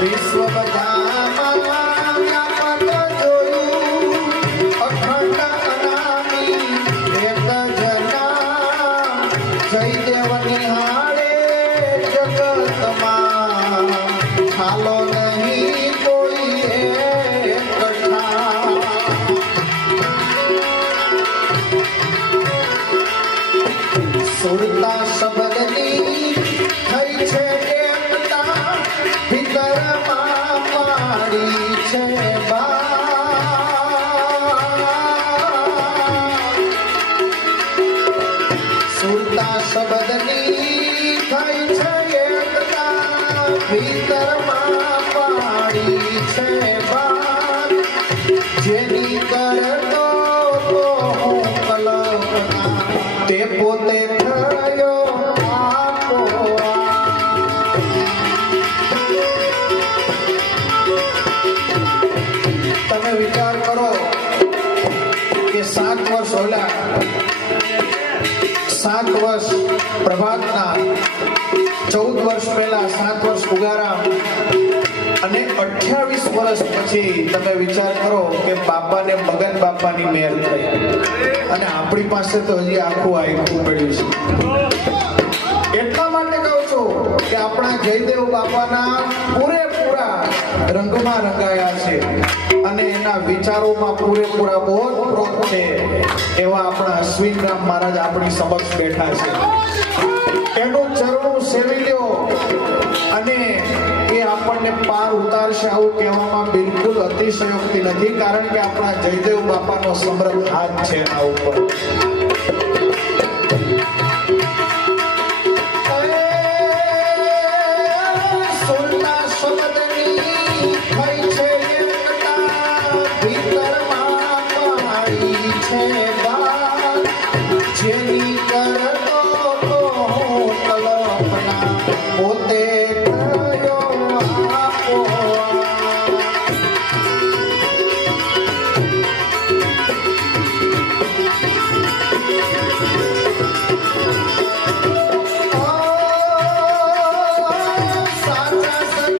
વિશ્વ બધામાં વ્યાપક જોયું અખંડ અનામી એક જના જયદેવ નિહાળે જગતમાં હાલો નહીં કોઈ એકઠા સુરતા શબ્દની થઈ છે એકતા ભીતરમાં પાડી છે સુરતા શબ્દની થઈ છે એકતા ભીતરમાં પાડી છે જેની કરતો તો હું કલ્પના તે પોતે થયો તમે વિચાર કરો કે 7 વર્ષ ઓલા 7 વર્ષ પ્રભાતના 14 વર્ષ પહેલા 7 વર્ષ ઉગારામ અને 28 વર્ષ પછી તમે વિચાર કરો કે બાપાને મગન બાપાની મેર થઈ અને આપણી પાસે તો હજી આખું આખું પડ્યું છે એટલા માટે કહું છું કે આપણા જયદેવ બાપાના પૂરેપૂરા રંગમાં રંગાયા છે અને એના વિચારોમાં પૂરેપૂરા બોધપ્રોત છે એવા આપણા અશ્વિનરામ મહારાજ આપણી સમક્ષ બેઠા છે એનું ચરણું સેવી લ્યો અને એ આપણને પાર ઉતારશે આવું કહેવામાં બિલકુલ અતિશયોક્તિ નથી કારણ કે આપણા જયદેવ બાપાનો સમૃદ્ધ હાથ છે એના ઉપર